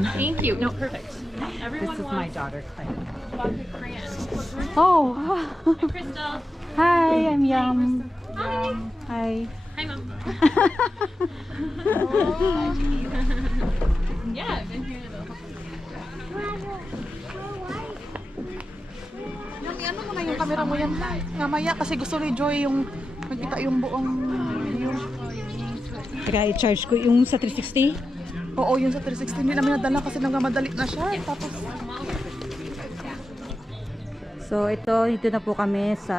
one. Thank you. No, perfect. This is my daughter, Claire. Oh. Crystal. Hi, I'm Yum. Hi. Hi. Hi, Mom. Yeah, I've been here though. Ano mo na yung camera mo yan? Mamaya kasi gusto ni Joy yung magkita yung buong view. Teka, i-charge ko yung sa 360. Oo, yung sa 360 hindi namin nadala kasi nagmamadali na siya. Tapos So, dito na po kami sa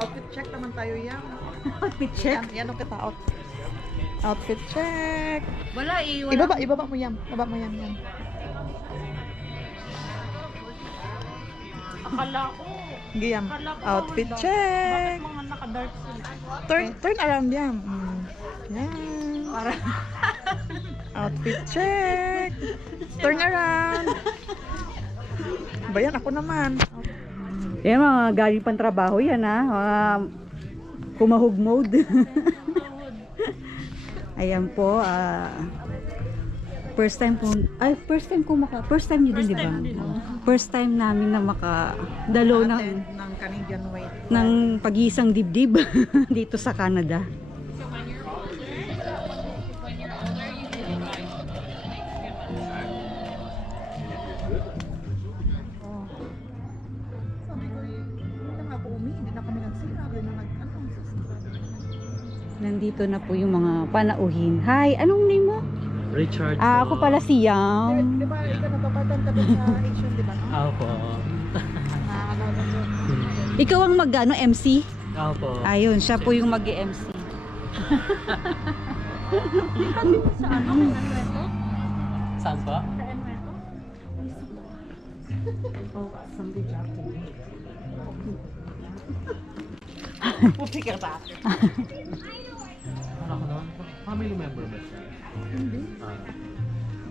outfit check naman tayo yan. outfit check. Yan ang kita outfit check. Wala eh. Wala. Ibaba mo yan. Ibaba mo yan. Akala ko. Giyam. Outfit check. Mga naka-dark Turn around yan. Yan. Outfit check. Turn around. Bayan ako naman. Yan, mga galing pang trabaho yan, ha. Mga kumahog mode. Ayan po, first time nyo din, di ba? First time namin na makadalo ng Canadian way. ng pag-iisang dibdib dito sa Canada. Nandito na po yung mga panauhin. Hi, anong name mo? Richard. Ako pala si Yang. Di ba, ikaw napapatan ka din sa Asian, di ba? Ako po. Ikaw ang MC? Ako po. Ayun, siya po yung mag-MC. Sa ano? Kay Enreto? Saan pa? Sa Enreto? Pupikir pa. Ano ko naman? Family member ba siya? Hindi.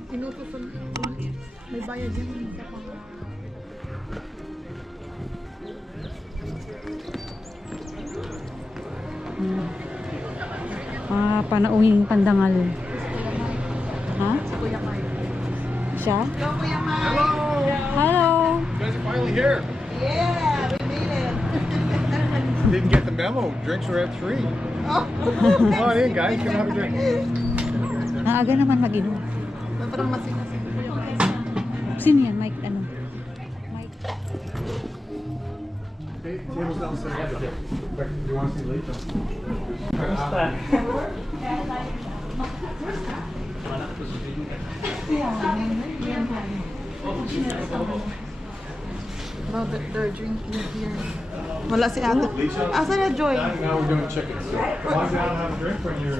Inutusan ko. May bayad yan sa pang... Panauhing pandangal. Ha? Kuya Mai. Siya? Hello, Kuya Mai. Hello! You guys are finally here. Yeah, we made it. Didn't get the memo. Drinks are at 3. Oh. Come on in, guys. Come have a drink. Naaga naman mag-inom. Parang masinasing. Sino yan? Mike, ano? Mike. Tables downstairs. You want to see later? No, they're drinking here. Wala si ate. Asa na Joy? Now we're doing chicken. So come on down and have a drink when you're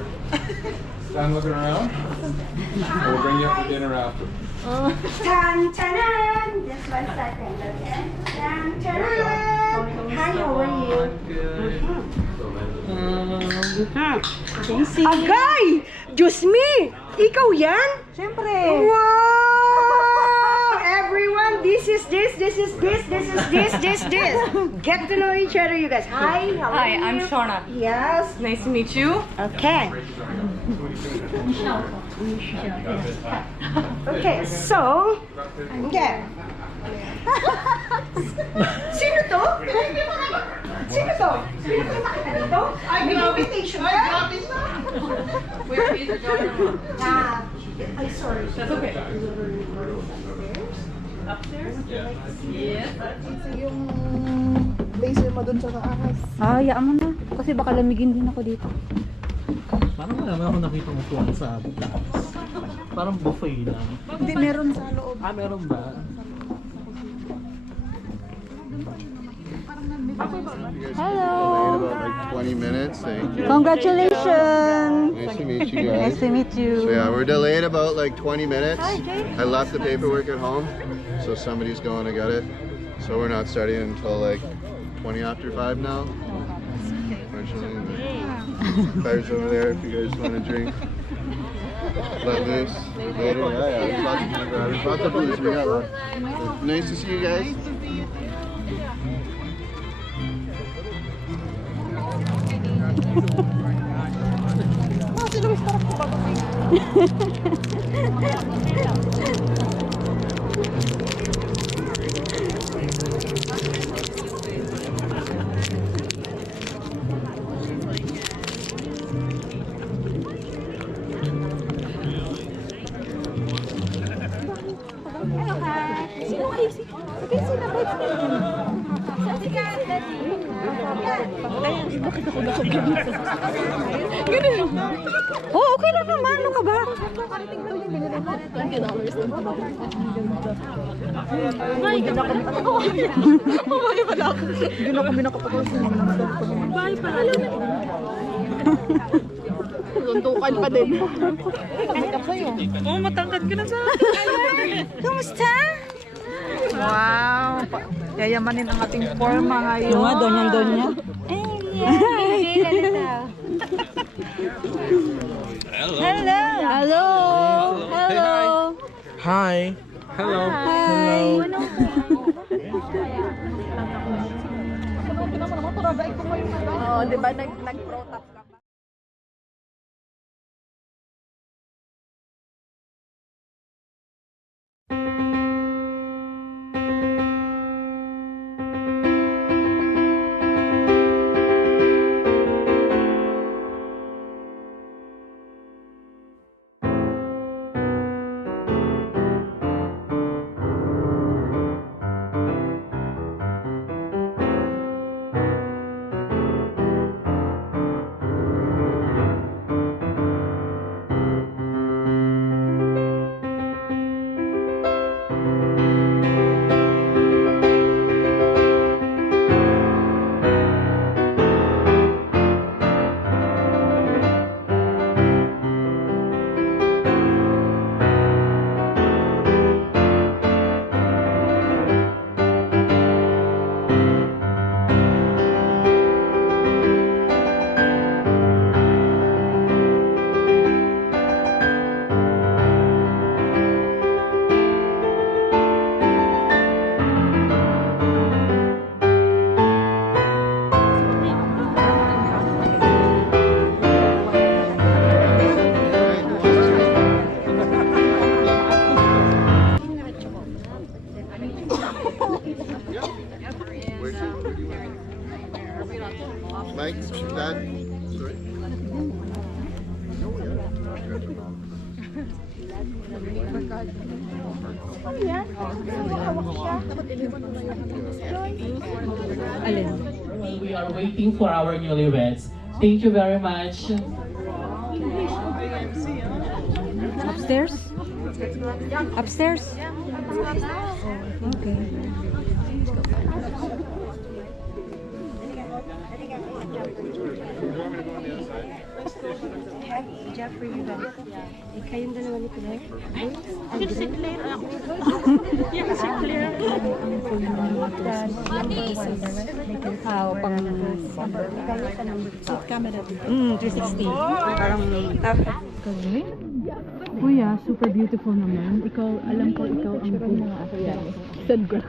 done looking around. We'll bring you up for dinner after. Tan tanan! Just 1 second, okay? Tan tanan! Hi, how are you? Agay! Diyos me! Ikaw yan? Siyempre! Wow! Everyone, this is this is this is this. Get to know each other, you guys. Hi, how are you? Hi, I'm Shauna. Yes. Nice to meet you. Okay. Okay, so, okay. Sino to? Sino to? Sino to nakita dito? May invitation ka? Where is the daughter? I'm sorry. That's okay. Upstairs? Yes. Yung laser mo dun sa taas. Hayaan mo na. Kasi baka lamigin din ako dito. Parang wala naman ako nakita upuan sa taas. Parang buffet lang. Hindi, meron sa loob. Meron ba? Hello! About like 20 minutes. Thank you. Congratulations! Nice to meet you guys. Nice to meet you. So yeah, we're delayed about like 20 minutes. I left the paperwork at home, so somebody's going to get it. So we're not starting until like 20 after 5 now. Unfortunately, the fire's over there if you guys want to drink. Let loose later. Yeah, there's lots of booze. We got lots. Nice to see you guys. Si Luis, parang kumbaga. Oh, okay lang naman. Ano ka ba? Tuntukan pa din. Makeup sa'yo. Oh, matangkad ka na sa Kamusta? Wow. Yayamanin ang ating forma ngayon. Yung nga, donya. Hello. Hello. Hello. Hi. Hello. Hi. Oh, di ba nag-pro top ka? Mike, Dad, sorry. Alin? We are waiting for our newlyweds. Thank you very much. Upstairs? Upstairs? Okay. Pang camera. 360. Parang Kuya, super beautiful naman. Ikaw, alam ko ikaw ang mga Saan ka?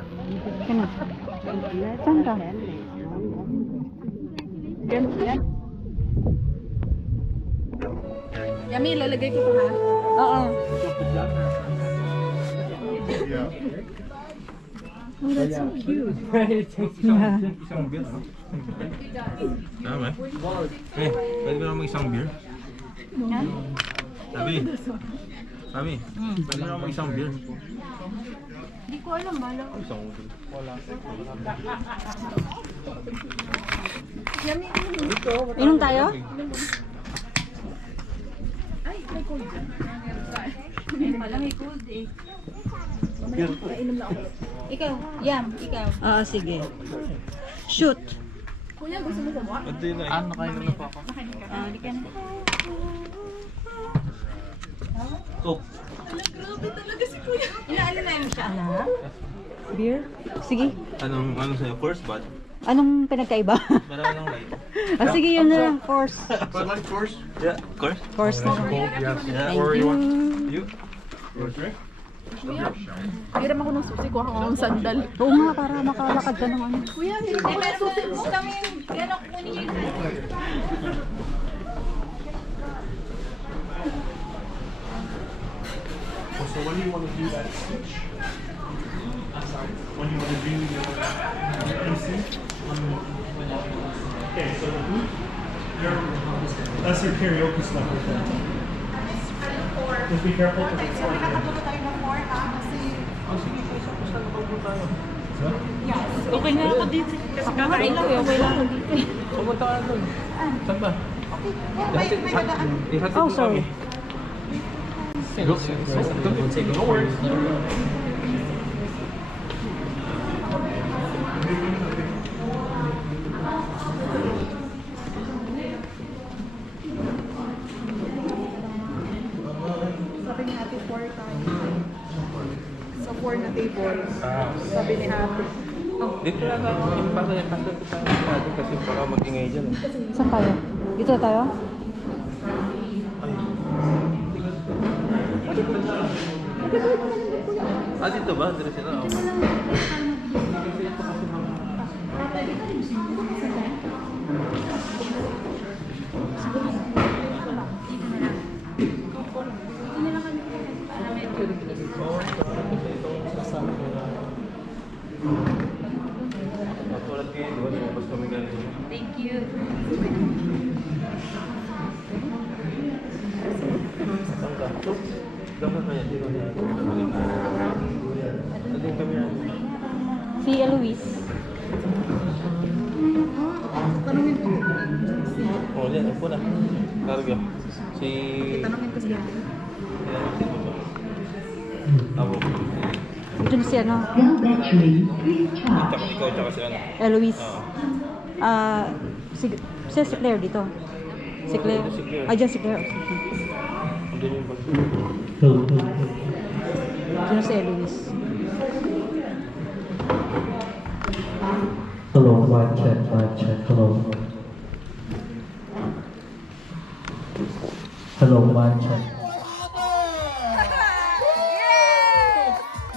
Saan ka? Yami, lalagay ko pa ha. Oo. Yeah. Oh, that's so cute. Tama eh. Pwede ba naman isang beer? Sabi. Pwede ba naman isang beer? Hindi ko alam, bala. Isang Inom tayo? Ikaw, Yam, ikaw. Oo, sige. Shoot. Hindi na eh. Ano kayo na po ako? Di ka na. Coke. Inaalala na yun siya. Beer? Sige. Anong sa'yo? First bud? Anong pinagkaiba? Marami ng light. Sige, yun na lang. Course. Bud Light course? Yeah, of course. Course na lang. Yeah. Thank you. You? Yours, right? Hiram ako ng susi ko, ako ng sandal. Oo nga, para makalakad ka ng ano. Kuya, may susi mo kami. Gano'n kunin yung So when do you want to do that switch? When you want to do your MC? Okay, so the booth, that's your karaoke stuff right there. Just be careful. So may nakatulo tayo ng 4 ha, kasi Okay na ako dito. Kasi kakain lang. Okay lang ako dito. Pumunta ka doon. Saan ba? may dadaan. Ihatid mo sorry. kami. No worries. Sabi ni ate 4 tayo. Sa 4 na table. Sabi ni ate. Dito na tayo. Pasok ko tayo kasi baka mag-ingay dyan. Saan tayo? Dito na tayo? Dito ba? Dito sila. Tulad kayo, di ba? Lumabas kami galing. Thank you. Saan ka? Saan ka kaya? Dito na. Natin kami yan. Si Eloise. Tanungin ko. Oh, yan. Upo na. Karga. Si... Tanungin ko siya. Ako. Ito na si ano? Tsaka ikaw, tsaka si ano. Eloise. Oo. Si Claire dito. Si Claire. Si Claire. Ah, dyan si Claire. Okay. Andun yung bag. Ito na si Eloise. Hello, mic check, hello. Hello, mic check.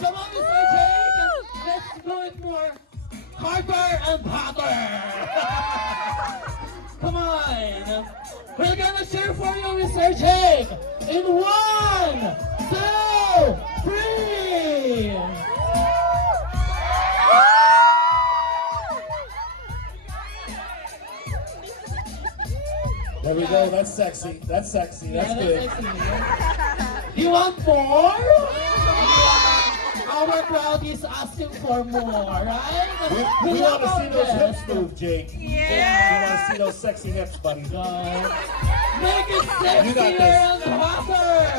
Come on, Mr. Jake! Let's do it more harder and hotter! Come on! We're gonna cheer for you, Mr. Jake! In 1, 2, 3! There we go. That's sexy. That's sexy. That's good. You want more? Our crowd is asking for more, right? We want to see those this. hips move, Jake. Yeah. We want to see those sexy hips, buddy. Make it You got sexier this. and hotter!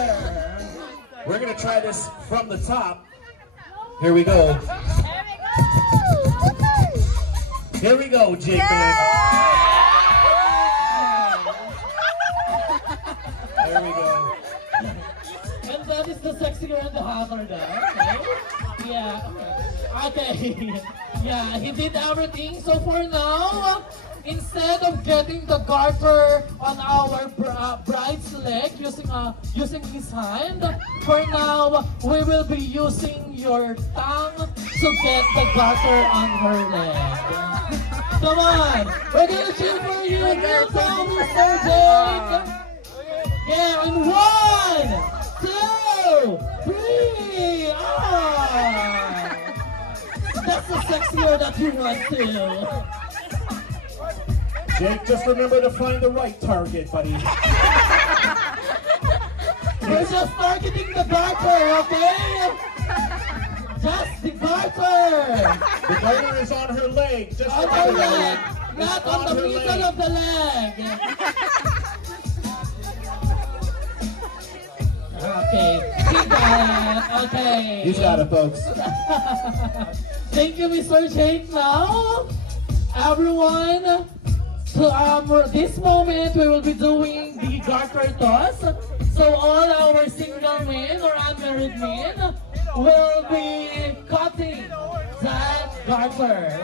We're gonna try this from the top. Here we go. Here we go, Jake. Man. There we go. And that is the sexier and the hotter now, okay? Yeah. Okay. Yeah, he did everything. So for now, instead of getting the garter on our bride's leg using his hand, for now we will be using your tongue to get the garter on her leg. Come on, we're gonna cheer for you, welcome, Mr. Jake. Yeah, in 1, 2, 3. Ah! That's the sexier that you want to. Jake, just remember to find the right target, buddy. We're just targeting the garter, okay? Just the garter. The garter is on her leg. Just On her leg, not on the middle of the leg. Okay, see that. Okay. You got it, folks. Thank you, Mr. Jake. Now, everyone, to this moment we will be doing the garter toss. So all our single men or unmarried men will be cutting that garter.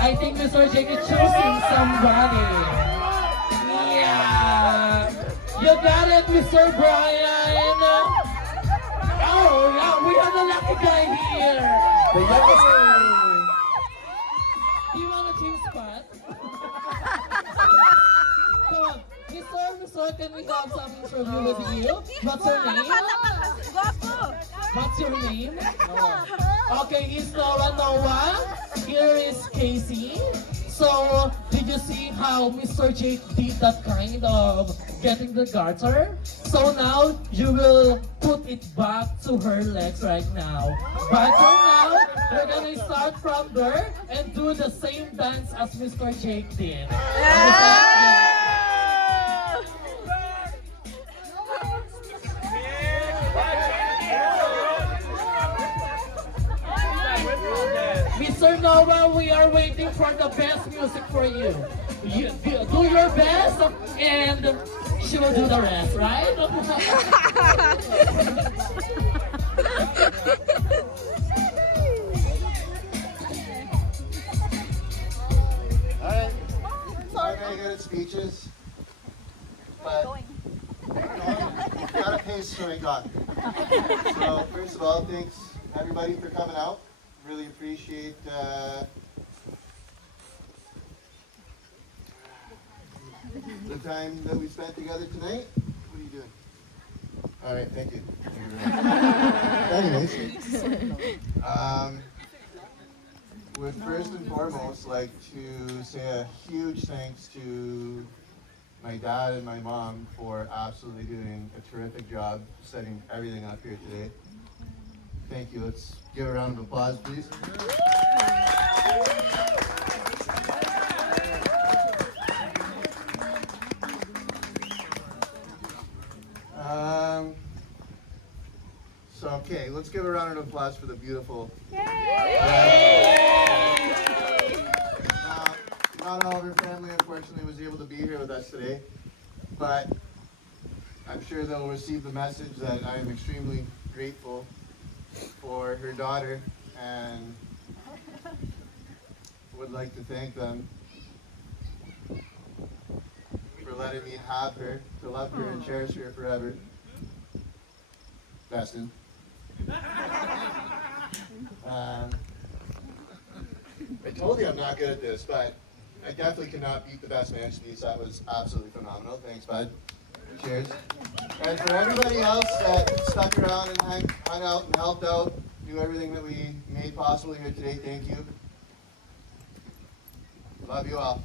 I think Mr. Jake is choosing somebody. Yeah. You got it, Mr. Brian. Oh, yeah, we have a lucky guy here. The youngest. Do you want to change spot? Come on, Mr. So can we have some interview with you? What's your name? What's your name? Okay, he's Noah. Here is Casey. So, did you see how Mr. Jake did that kind of getting the garter? So now, you will put it back to her legs right now. But for now, we're gonna start from there and do the same dance as Mr. Jake did. Mr. Noah, we are waiting for the best music for you. You do your best and she will do the rest, right? Alright. Not very good at speeches, but got a pace so I got. So first of all, thanks everybody for coming out. Really appreciate the time that we spent together tonight. What are you doing? All right, thank you. Anyways, would first and foremost like to say a huge thanks to my dad and my mom for absolutely doing a terrific job setting everything up here today. Thank you. Let's give a round of applause, please. Okay, let's give a round of applause for the beautiful. Not all of her family, unfortunately, was able to be here with us today, but I'm sure they'll receive the message that I am extremely grateful for her daughter and would like to thank them for letting me have her, to love her and cherish her forever. Baston. I told you I'm not good at this, but I definitely cannot beat the best man speech. That was absolutely phenomenal. Thanks, bud. Cheers. And for everybody else that stuck around and hung out and helped out, do everything that we made possible here today, thank you. Love you all.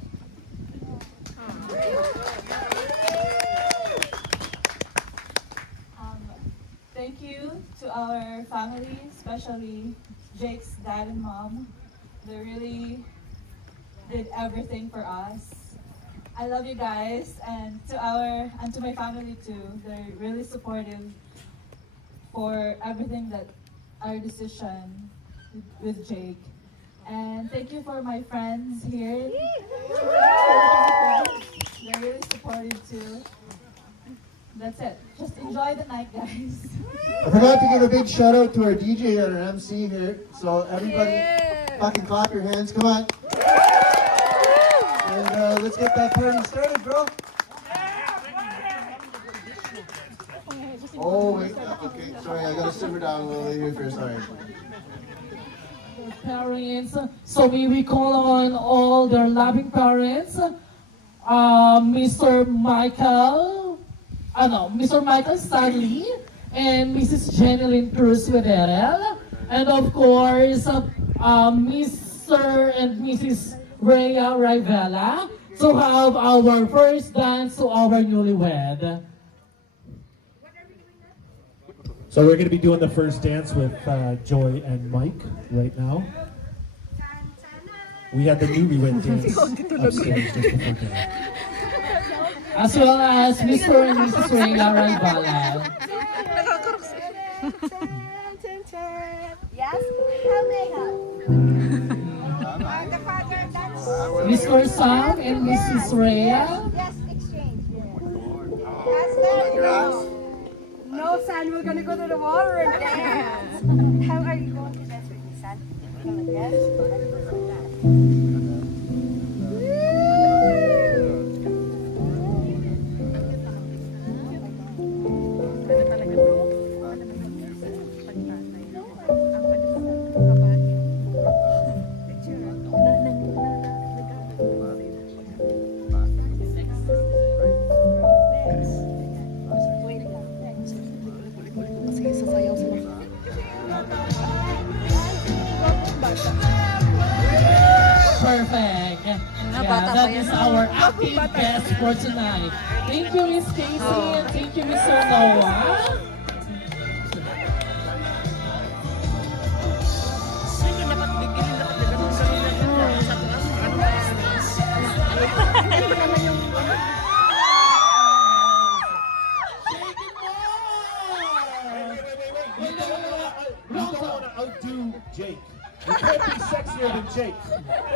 Thank you to our family, especially Jake's dad and mom. They really did everything for us. I love you guys, and to my family too. They're really supportive for everything that our decision with Jake. And thank you for my friends here. They're really supportive too. That's it. Just enjoy the night, guys. I forgot to give a big shout out to our DJ and our MC here. So everybody, fucking clap your hands. Come on. And let's get that party started, bro. Oh, wait. Okay. Sorry, I gotta simmer down a little bit here first. Sorry. Parents, so we call on all their loving parents, Mr. Michael Stanley and Mrs. Jeneline Cruz Wederel, and of course, Mr. and Mrs. Rhea Rivera, to have our first dance to our newlywed. So we're going to be doing the first dance with Joy and Mike right now. We had the newlywed dance upstairs just before dinner. As well as Mr. and Mrs. Rhea Rivera. Yes, how may I help? Mr. Sam and Mrs. Rhea. Yes, exchange. That's good. No, son, we're gonna go to the water and dance. How are you going to dance with me, son? You're gonna dance? That is our active guest for tonight. Thank you, Miss Casey, and thank you, Mr. Noah. Outdo Jake. You can't be sexier than Jake.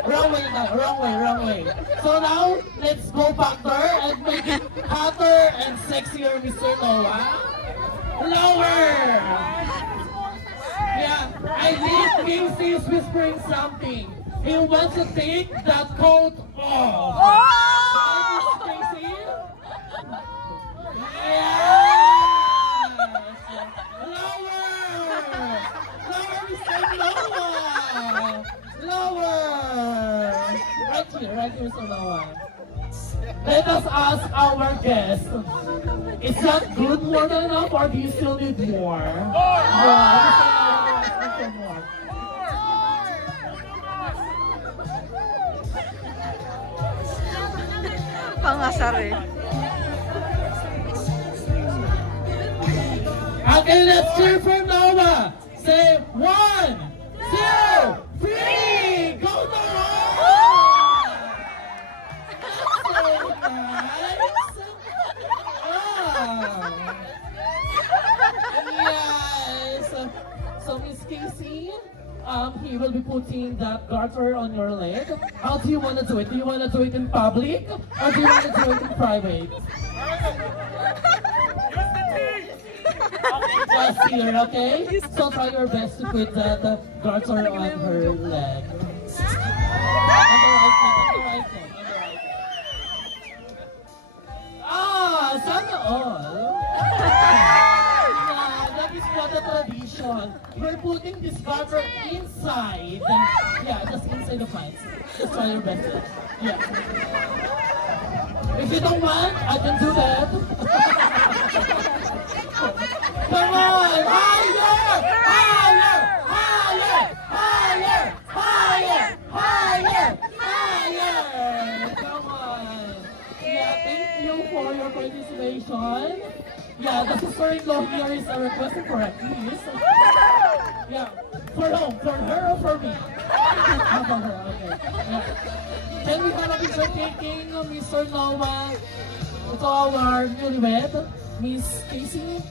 Wrong way. So now, let's go back there and make it hotter and sexier, Mr. Noah. Lower! Yeah, I think Casey is whispering something. He wants to take that coat off. Casey? Yes! Lower! Lower! Right here, Mr. Noah. Let us ask our guest, is that good more than enough or do you still need more? More. Pangasar eh. Okay, let's cheer for Noah. Say 1, 2, 3, go Noah! So nice. Yes. So Miss Casey, he will be putting that garter on your leg. How do you want to do it? Do you want to do it in public or do you want to do it in private? Just here, okay? So try your best to put that garter on her leg. On the right leg. Sana all. That is not a tradition. We're putting this garter inside. Yeah, just inside the pants. Just try your best. Yeah. If you don't want, I can do that. Come on! Higher! Higher! Higher! Higher! Higher! Higher! Higher! Come on! Yeah, thank you for your participation. Yeah, the sister-in-law here is requesting for a kiss. Yeah, for whom? For her or for me? For her, okay. Yeah. Can we have a picture taking Mr. Noah? Ito our newlywed, Miss Casey.